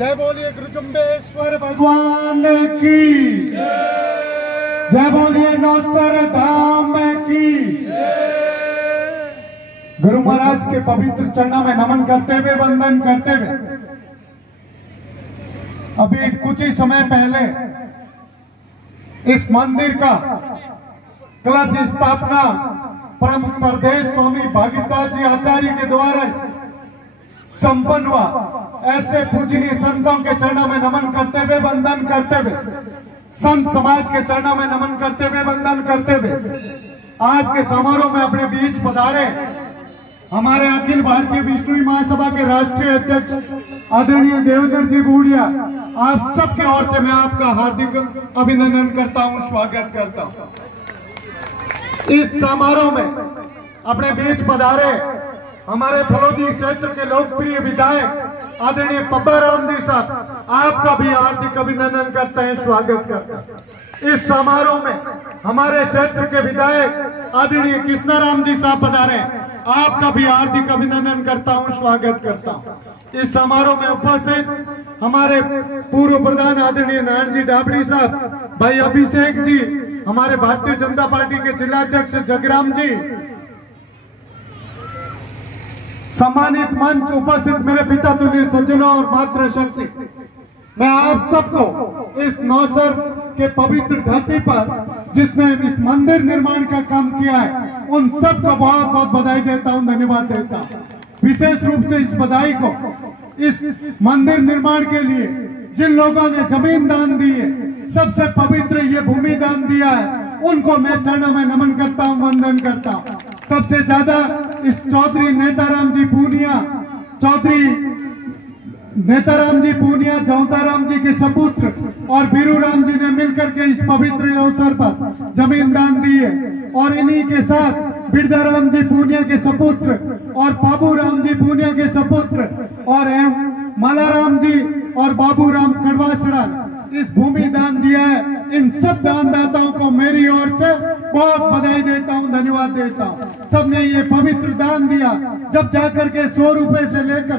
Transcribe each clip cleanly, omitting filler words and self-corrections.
जय बोलिए गुरुजम्बेश्वर भगवान की जय बोलिए नौसर धाम की। गुरु महाराज के पवित्र चरणों में नमन करते हुए, वंदन करते हुए, अभी कुछ ही समय पहले इस मंदिर का कलश स्थापना परम श्रद्धेय स्वामी भागीरथदास जी आचार्य के द्वारा संपन्न हुआ। ऐसे पूजनीय संतों के चरणों में नमन करते हुए, वंदन करते हुए, संत समाज के चरणों में नमन करते हुए, वंदन करते हुए, आज के समारोह में अपने बीच पधारे हमारे अखिल भारतीय विष्णु महासभा के राष्ट्रीय अध्यक्ष आदरणीय देवेंद्र जी बूढ़िया, आप सबके ओर से मैं आपका हार्दिक अभिनंदन करता हूं, स्वागत करता हूं। इस समारोह में अपने बीच पधारे हमारे फलोदी क्षेत्र के लोकप्रिय विधायक आदरणीय पब्बा राम जी साहब, आपका भी हार्दिक अभिनंदन करते हैं, स्वागत करते हैं। इस समारोह में हमारे क्षेत्र के विधायक आदरणीय कृष्णा राम जी साहब पधारे, आपका भी हार्दिक अभिनंदन करता हूं, स्वागत करता हूं। इस समारोह में उपस्थित हमारे पूर्व प्रधान आदरणीय नारायण जी डाबड़ी साहब, भाई अभिषेक जी, हमारे भारतीय जनता पार्टी के जिलाध्यक्ष जगराम जी, सम्मानित मंच उपस्थित मेरे पिता तुल्य सज्जनों और मातृशक्ति, मैं आप सबको इस नौसर के पवित्र धरती पर जिसने इस मंदिर निर्माण का काम किया है, उन सबको बहुत बहुत बधाई देता हूं, धन्यवाद देता हूं। विशेष रूप से इस बधाई को इस मंदिर निर्माण के लिए जिन लोगों ने जमीन दान दी है, सबसे पवित्र ये भूमि दान दिया है, उनको मैं चरणों में नमन करता हूं, वंदन करता हूं। सबसे ज्यादा इस चौधरी नेताराम जी पूनिया, जौताराम जी के सपुत्र और बीरू राम जी ने मिलकर के इस पवित्र अवसर पर जमीन दान दी है, और इन्हीं के साथ बिरदाराम जी पूनिया के सपुत्र और बाबू राम जी पूनिया के सपुत्र और मालाराम जी और बाबू राम कड़वासड़ा इस भूमि दान दिया है। इन सब दानदाताओं को मेरी ओर से बहुत बधाई देता हूं, धन्यवाद देता हूं। सबने ये पवित्र दान दिया। जब जाकर के 100 रुपए से लेकर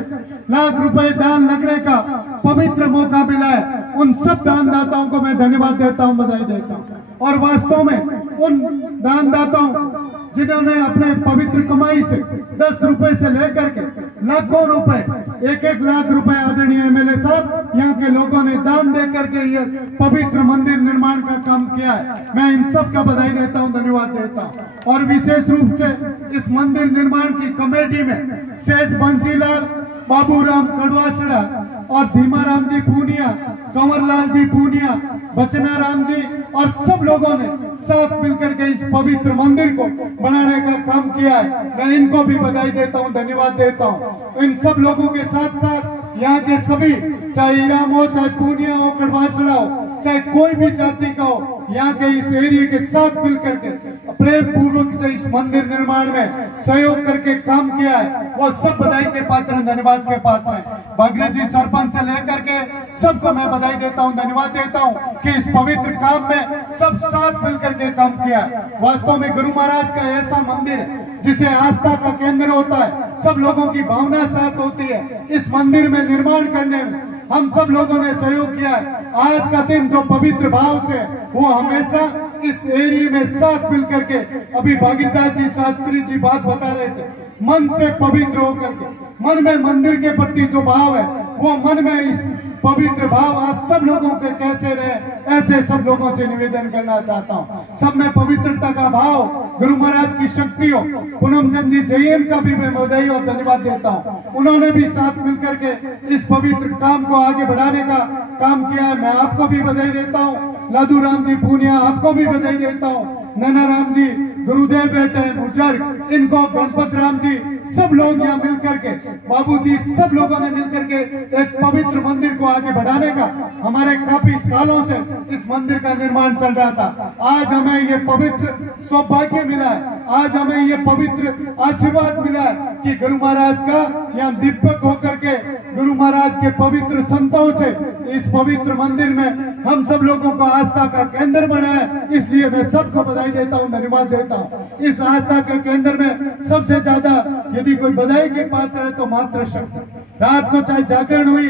लाख रुपए दान लगने का पवित्र मौका मिला है, उन सब दानदाताओं को मैं धन्यवाद देता हूं, बधाई देता हूं। और वास्तव में उन दानदाताओं जिन्होंने अपने पवित्र कमाई से 10 रुपए से लेकर के लाखों रुपए, 1-1 लाख रुपए आदरणीय एमएलए साहब, यहाँ के लोगों ने दान दे करके ये पवित्र मंदिर निर्माण का काम किया है। मैं इन सब का बधाई देता हूँ, धन्यवाद देता हूँ। और विशेष रूप से इस मंदिर निर्माण की कमेटी में सेठ बंसीलाल, बाबूराम कड़वासड़ा और धीमाराम जी पूनिया, कंवरलाल जी पूनिया, बचना राम जी और सब लोगों ने साथ मिलकर के इस पवित्र मंदिर को बनाने का काम किया है। मैं इनको भी बधाई देता हूं, धन्यवाद देता हूं। इन सब लोगों के साथ साथ यहाँ के सभी, चाहे इराम हो, चाहे पूनिया हो, कड़वासड़ा हो, चाहे कोई भी जाति का हो, यहाँ के इस एरिया के साथ मिलकर के प्रेम पूर्वक से इस मंदिर निर्माण में सहयोग करके काम किया है, वो सब बधाई के पात्र हैं, धन्यवाद के पात्र हैं। भागीरथ जी सरपंच से लेकर के सबको मैं बधाई देता हूं, धन्यवाद देता हूं कि इस पवित्र काम में सब साथ मिलकर के काम किया है। वास्तव में गुरु महाराज का ऐसा मंदिर है जिसे आस्था का केंद्र होता है, सब लोगों की भावना साथ होती है। इस मंदिर में निर्माण करने में हम सब लोगों ने सहयोग किया है। आज का दिन जो पवित्र भाव से वो हमेशा इस एरिया में साथ मिलकर के, अभी भागीरथदास जी शास्त्री जी बात बता रहे थे, मन से पवित्र होकर के, मन में मंदिर के प्रति जो भाव है, वो मन में इस पवित्र भाव आप सब लोगों के कैसे रहे, ऐसे सब लोगों से निवेदन करना चाहता हूँ। सब में पवित्रता का भाव, गुरु महाराज की शक्ति हो। पूनम चंद जी जैन का भी मैं बधाई और धन्यवाद देता हूँ, उन्होंने भी साथ मिलकर के इस पवित्र काम को आगे बढ़ाने का काम किया है। मैं आपको भी बधाई देता हूँ। लादू राम जी पूनिया, आपको भी बधाई देता हूँ। नैना राम जी गुरुदेव बेटे बुजुर्ग, इनको गणपत राम जी, सब लोग यहाँ मिलकर के, बाबूजी, सब लोगों ने मिलकर के एक पवित्र मंदिर को आगे बढ़ाने का, हमारे काफी सालों से इस मंदिर का निर्माण चल रहा था। आज हमें ये पवित्र सौभाग्य मिला है, आज हमें ये पवित्र आशीर्वाद मिला है कि गुरु महाराज का यहाँ दीपक होकर के, गुरु महाराज के पवित्र संतों से इस पवित्र मंदिर में हम सब लोगों को आस्था का केंद्र बना है। इसलिए मैं सबको बधाई देता हूँ, धन्यवाद देता हूँ। इस आस्था के केंद्र में सबसे ज्यादा यदि कोई बधाई के पात्र है तो मातृशक्ति। रात को चाहे जागरण हुई,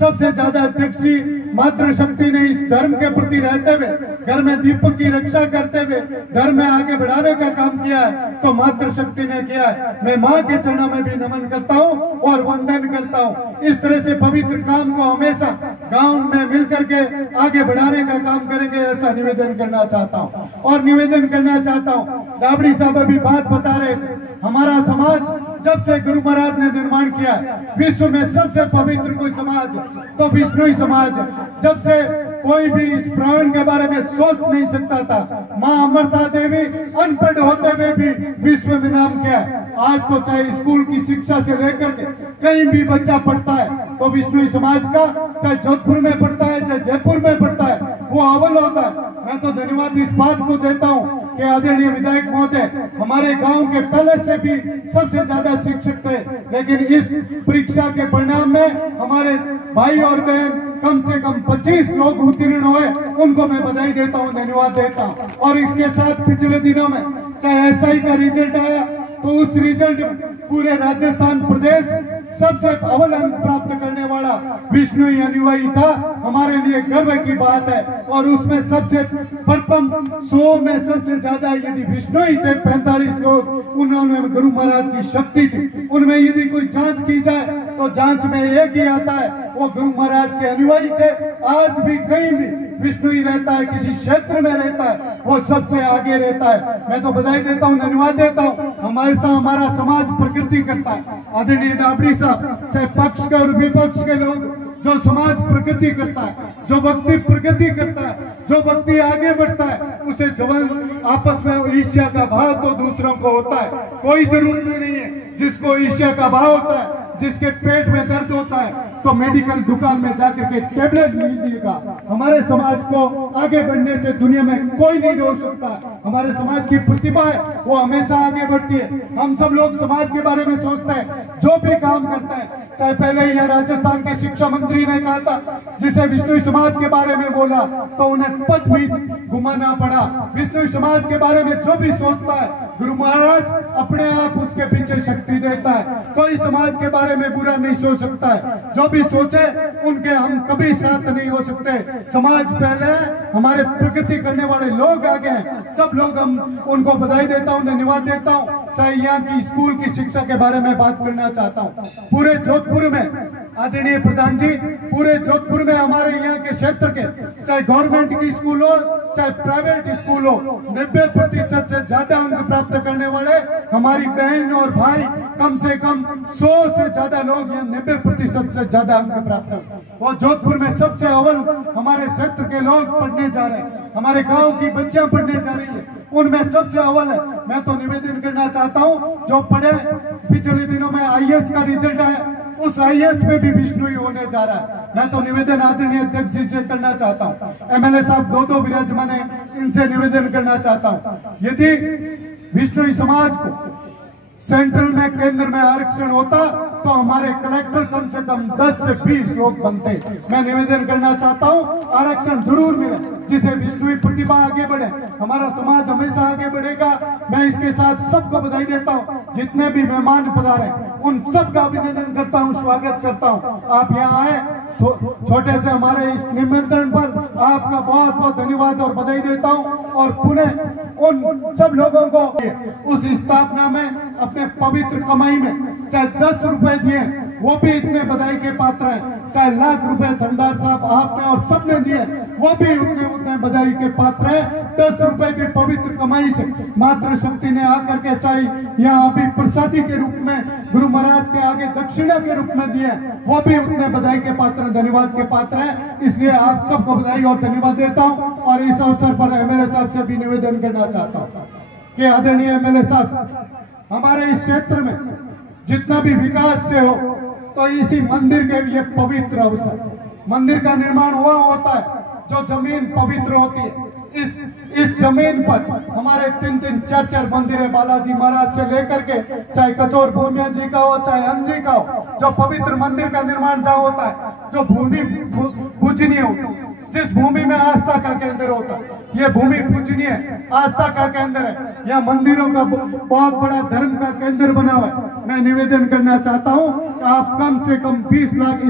सबसे ज्यादा अध्यक्षी मातृशक्ति ने इस धर्म के प्रति रहते हुए, घर में दीपक की रक्षा करते हुए धर्म में आगे बढ़ाने का काम किया है, तो मातृशक्ति ने किया है। मैं माँ के चरणों में भी नमन करता हूँ और वंदन करता हूँ। इस तरह से पवित्र काम को हमेशा गांव में मिलकर के आगे बढ़ाने का काम करेंगे, ऐसा निवेदन करना चाहता हूँ। और निवेदन करना चाहता हूँ, डाबड़ी साहब अभी बात बता रहे थे, हमारा समाज जब से गुरु महाराज ने निर्माण किया है, विश्व में सबसे पवित्र कोई समाज तो विष्णुई समाज है। जब से कोई भी इस प्राण के बारे में सोच नहीं सकता था, माँ अमृता देवी अनपढ़ होते हुए भी विश्व में नाम किया है। आज तो चाहे स्कूल की शिक्षा से लेकर के कहीं भी बच्चा पढ़ता है तो विष्णुई समाज का, चाहे जोधपुर में पढ़ता है चाहे जयपुर में पढ़ता है, वो अव्वल होता है। मैं तो धन्यवाद इस बात को देता हूँ कि आदरणीय विधायक महोदय हमारे गांव के पहले से भी सबसे ज्यादा शिक्षक थे, लेकिन इस परीक्षा के परिणाम में हमारे भाई और बहन कम से कम 25 लोग उत्तीर्ण हुए, उनको मैं बधाई देता हूं, धन्यवाद देता हूं। और इसके साथ पिछले दिनों में चाहे एसआई का रिजल्ट आया तो उस रिजल्ट पूरे राजस्थान प्रदेश सबसे अव्वल अंक प्राप्त करने वाला विष्णुई अनुयायी था। हमारे लिए गर्व की बात है। और उसमें सबसे प्रथम 100 में सबसे ज्यादा यदि विष्णुई थे 45 लोग, उन्होंने गुरु महाराज की शक्ति थी। उनमें यदि कोई जांच की जाए तो जांच में एक ही आता है, वो गुरु महाराज के अनुयायी थे। आज भी कहीं भी विष्णुई रहता है, किसी क्षेत्र में रहता है, वो सबसे आगे रहता है। मैं तो बधाई देता हूँ, धन्यवाद देता हूँ। हमारा समाज प्रगति करता है। आदरणीय डाबड़ी साहब, चाहे पक्ष के और विपक्ष के लोग, जो समाज प्रगति करता है, जो व्यक्ति प्रगति करता है, जो व्यक्ति आगे बढ़ता है, उसे जबल आपस में ईर्ष्या का भाव तो दूसरों को होता है। कोई जरूरी नहीं है जिसको ईर्ष्या का भाव होता है, जिसके पेट में दर्द होता है तो मेडिकल दुकान में जाकर के टेबलेट लीजिएगा। हमारे समाज को आगे बढ़ने से दुनिया में कोई नहीं रोक सकता। हमारे समाज की प्रतिभा है, वो हमेशा आगे बढ़ती है। हम सब लोग समाज के बारे में सोचते हैं, जो भी काम करते हैं, चाहे पहले यह राजस्थान के शिक्षा मंत्री ने कहा था, जिसे विष्णुई समाज के बारे में बोला तो उन्हें पद भी घुमाना पड़ा। विष्णुई समाज के बारे में जो भी सोचता है, गुरु महाराज अपने आप उसके पीछे शक्ति देता है। कोई समाज के बारे में बुरा नहीं सोच सकता है। जो भी सोचे उनके हम कभी साथ नहीं हो सकते। समाज पहले है, हमारे प्रगति करने वाले लोग आगे हैं। सब लोग हम उनको बधाई देता हूँ, धन्यवाद देता हूँ। चाहे यहाँ की स्कूल की शिक्षा के बारे में बात करना चाहता हूँ। पूरे जोधपुर में आदरणीय प्रधान जी, पूरे जोधपुर में हमारे यहाँ के क्षेत्र के चाहे गवर्नमेंट की स्कूल हो चाहे प्राइवेट स्कूल हो, 90% से ज्यादा अंक प्राप्त करने वाले हमारी बहन और भाई, कम से कम 100 से ज्यादा लोग यहाँ 90% से ज्यादा अंक प्राप्त। और जोधपुर में सबसे अव्वल हमारे क्षेत्र के लोग पढ़ने जा रहे हैं, हमारे गांव की बच्चियां पढ़ने जा रही है, उनमें सबसे अव्वल है। मैं तो निवेदन करना चाहता हूं, जो पढ़े, पिछले दिनों में आईएएस का रिजल्ट आया, उस आईएएस में भी विष्णुई होने जा रहा है। मैं तो निवेदन आदरणीय अध्यक्ष जी से करना चाहता हूँ। एमएलए साहब दो विराजमान है, इनसे निवेदन करना चाहता हूँ, यदि विष्णुई समाज को सेंट्रल में, केंद्र में आरक्षण होता तो हमारे कलेक्टर कम से कम 10 से 20 लोग बनते। मैं निवेदन करना चाहता हूँ, आरक्षण जरूर मिले, जिसे विष्णुई प्रतिभा आगे बढ़े, हमारा समाज हमेशा आगे बढ़ेगा। मैं इसके साथ सबको बधाई देता हूँ, जितने भी मेहमान पधारे उन सबका अभिनंदन करता हूँ, स्वागत करता हूँ। आप यहाँ आए छोटे से हमारे इस निमंत्रण पर आपका बहुत बहुत धन्यवाद और बधाई देता हूँ। और पुनः उन सब लोगों को उस स्थापना में अपने पवित्र कमाई में चाहे 10 रुपए दिए, वो भी इतने बधाई के पात्र हैं। चाहे लाख रुपए धनदार साहब आपने और सबने दिए, वो भी उतने बधाई के पात्र हैं। 10 रुपए की पवित्र कमाई से मातृशक्ति ने आकर के चाहे यहाँ अभी प्रसादी के रूप में गुरु महाराज के आगे दक्षिणा के रूप में दिए, वो भी उतने बधाई के पात्र, धन्यवाद के पात्र हैं। इसलिए आप सबको बधाई और धन्यवाद देता हूँ। और इस अवसर पर एमएलए साहब से भी निवेदन करना चाहता हूँ कि आदरणीय एमएलए साहब, हमारे इस क्षेत्र में जितना भी विकास से हो तो इसी मंदिर के ये पवित्र अवसर, मंदिर का निर्माण हुआ होता है, जो जमीन पवित्र होती है, इस जमीन पर हमारे 3-3, 4-4 मंदिर है, बालाजी महाराज से लेकर के चाहे कचौर भूमिया जी का हो चाहे अंग जी का हो, जो पवित्र मंदिर का निर्माण जहाँ होता है, जो भूमि पूजनीय होती है, जिस भूमि में आस्था का केंद्र होता है, ये भूमि पूजनीय आस्था का केंद्र है। या मंदिरों का बहुत बड़ा धर्म का केंद्र बना हुआ है। मैं निवेदन करना चाहता हूं कि आप कम से कम 20 लाख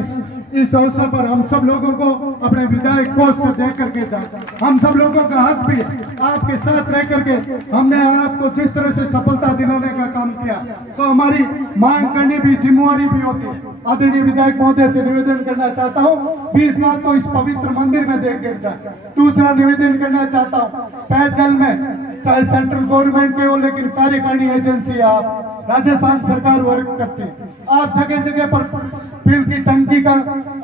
इस अवसर पर हम सब लोगों को अपने विधायक कोष से दे करके जाए। हम सब लोगों का हक भी है आपके साथ रह करके। हमने आपको जिस तरह से सफलता दिलाने का काम किया तो हमारी मांग करनी भी जिम्मेवारी भी होती है। आदरणीय विधायक महोदय से निवेदन करना चाहता हूँ 20 लाख तो इस पवित्र मंदिर में दे के जाए। दूसरा निवेदन करना चाहता हूँ पेयजल में चाहे सेंट्रल गवर्नमेंट के हो लेकिन कार्यकारिणी एजेंसी आप राजस्थान सरकार वर्क करती है। आप जगह जगह पर बिल की टंकी का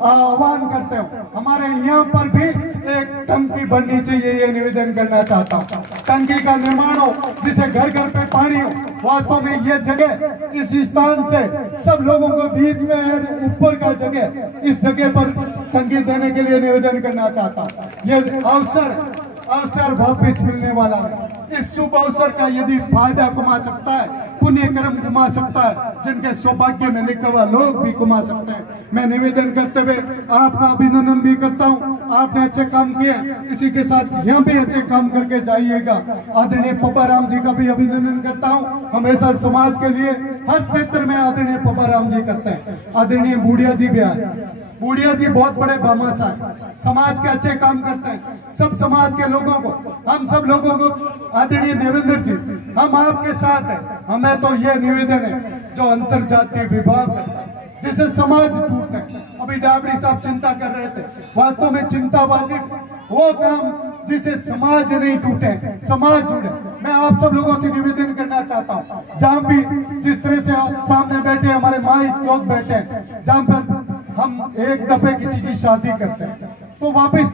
आह्वान करते हो, हमारे यहाँ पर भी एक टंकी बननी चाहिए। ये निवेदन करना चाहता हूँ टंकी का निर्माण हो जिसे घर घर पे पानी हो। वास्तव में ये जगह इस स्थान से सब लोगों को बीच में है ऊपर का जगह, इस जगह पर टंकी देने के लिए निवेदन करना चाहता हूँ। ये अवसर वापिस मिलने वाला है। इस शुभ अवसर का यदि फायदा कमा सकता है, पुण्य कर्म कमा सकता है, जिनके सौभाग्य में लिखा हुआ लोग भी कमा सकते हैं। मैं निवेदन करते हुए आपका अभिनंदन भी करता हूं। आपने अच्छे काम किए, इसी के साथ यहाँ भी अच्छे काम करके जाइएगा। आदरणीय पप्पा राम जी का भी अभिनंदन करता हूँ। हमेशा समाज के लिए हर क्षेत्र में आदरणीय पप्पा राम जी करते हैं। आदरणीय बूढ़िया जी भी आए। बूढ़िया जी बहुत बड़े भामाशा है, समाज के अच्छे काम करते हैं। सब समाज के लोगों को, हम सब लोगों को आदरणीय देवेंद्र जी हम आपके साथ हैं। हमें तो यह निवेदन है जो अंतर जातीय विभाग है जिसे समाज टूटते हैं। अभी डाबरी साहब चिंता कर रहे थे, वास्तव में चिंता वाजिब वो काम जिसे समाज नहीं टूटे, समाज जुड़े। मैं आप सब लोगों से निवेदन करना चाहता हूँ जहाँ भी जिस तरह से आप सामने बैठे हमारे माई लोग बैठे हैं, जहाँ पर हम एक दफे किसी की शादी करते हैं तो वापस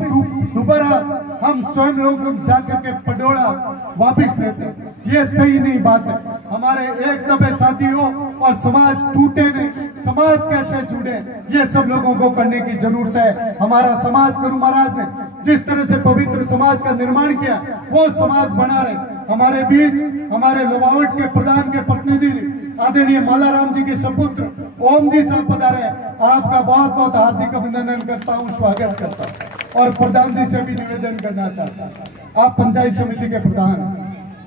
दोबारा हम स्वयं लोग जाकर के पडोला वापस लेते हैं। ये सही नहीं बात है। हमारे एक दफे शादी हो और समाज टूटे नहीं, समाज कैसे जुड़े, ये सब लोगों को करने की जरूरत है। हमारा समाज गुरु महाराज ने जिस तरह से पवित्र समाज का निर्माण किया वो समाज बना रहे। हमारे बीच हमारे लवावट के प्रधान के प्रतिनिधि आदरणीय मालाराम जी के सपुत्र ओम जी साहब पधारे। आपका बहुत बहुत हार्दिक अभिनंदन करता हूं, स्वागत करता हूं। और प्रधान जी से भी निवेदन करना चाहता हूं, आप पंचायत समिति के प्रधान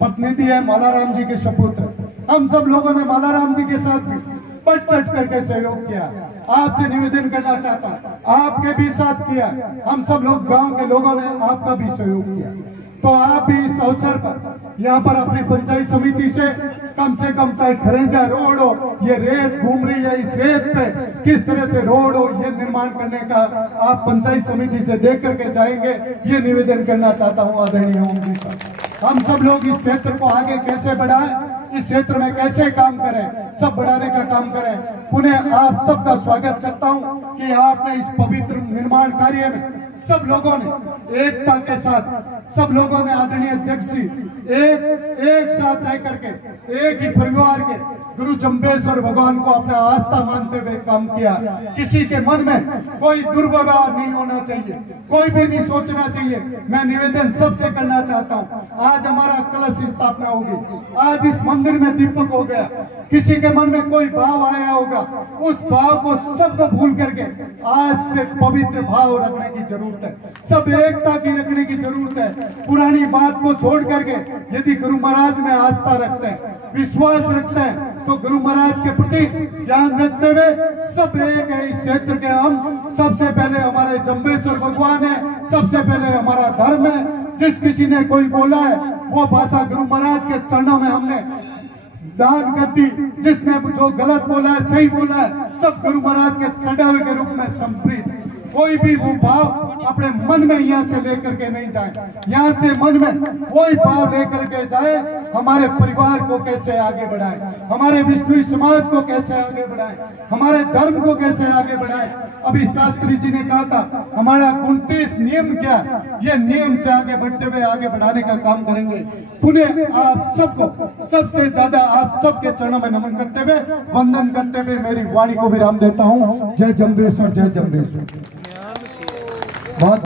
प्रतिनिधि है, मालाराम जी के सपुत्र। हम सब लोगों ने मालाराम जी के साथ भी बढ़ चढ़ करके सहयोग किया। आपसे निवेदन करना चाहता हूं, आपके भी साथ किया। हम सब लोग गांव के लोगों ने आपका भी सहयोग किया। तो आप भी इस अवसर पर यहाँ पर अपनी पंचायत समिति से कम चाहे खरेंजा रोड हो, ये रेत घूम रही है, इस रेत पे किस तरह से रोड हो ये निर्माण करने का आप पंचायत समिति से देख करके जाएंगे, ये निवेदन करना चाहता हूँ आदरणीय ओम जी साहब। हम सब लोग इस क्षेत्र को आगे कैसे बढ़ाएं, इस क्षेत्र में कैसे काम करें, सब बढ़ाने का काम करें। पुनः आप सबका स्वागत करता हूं कि आपने इस पवित्र निर्माण कार्य में सब लोगों ने एकता के साथ, सब लोगों ने आदरणीय अध्यक्ष जी एक साथ रह करके एक ही परिवार के गुरु जम्बेश्वर भगवान को अपना आस्था मानते हुए काम किया। किसी के मन में कोई दुर्व्यवहार नहीं होना चाहिए, कोई भी नहीं सोचना चाहिए। मैं निवेदन सबसे करना चाहता हूँ, आज हमारा कलश स्थापना होगी, आज इस मंदिर में दीपक हो गया, किसी के मन में कोई भाव आया होगा, उस भाव को सबको भूल करके आज से पवित्र भाव रखने की जरूरत है, सब एकता की रखने की जरूरत है। पुरानी बात को छोड़ करके यदि गुरु महाराज में आस्था रखते हैं, विश्वास रखते हैं, तो गुरु महाराज के प्रति ध्यान रखते हुए सब एक है। इस क्षेत्र के हम सबसे पहले हमारे जम्बेश्वर भगवान है, सबसे पहले हमारा धर्म है। जिस किसी ने कोई बोला है वो भाषा गुरु महाराज के चरणों में हमने दान कर दी। जिसने जो गलत बोला है सही बोला है, सब गुरु महाराज के चढ़ावे के रूप में संप्रीत। कोई भी वो भाव अपने मन में यहाँ से लेकर के नहीं जाए, यहाँ से मन में वही भाव लेकर के जाए, हमारे परिवार को कैसे आगे बढ़ाए, हमारे विष्णु समाज को कैसे आगे बढ़ाए, हमारे धर्म को कैसे आगे बढ़ाए। अभी शास्त्री जी ने कहा था हमारा 29 नियम क्या है, ये नियम से आगे बढ़ते हुए आगे बढ़ाने का काम करेंगे। पुनः आप सबको सबसे ज्यादा आप सबके चरणों में नमन करते हुए वंदन करते हुए मेरी वाणी को विराम देता हूँ। जय जम्बेश्वर, जय जम्बेश्वर। बहुत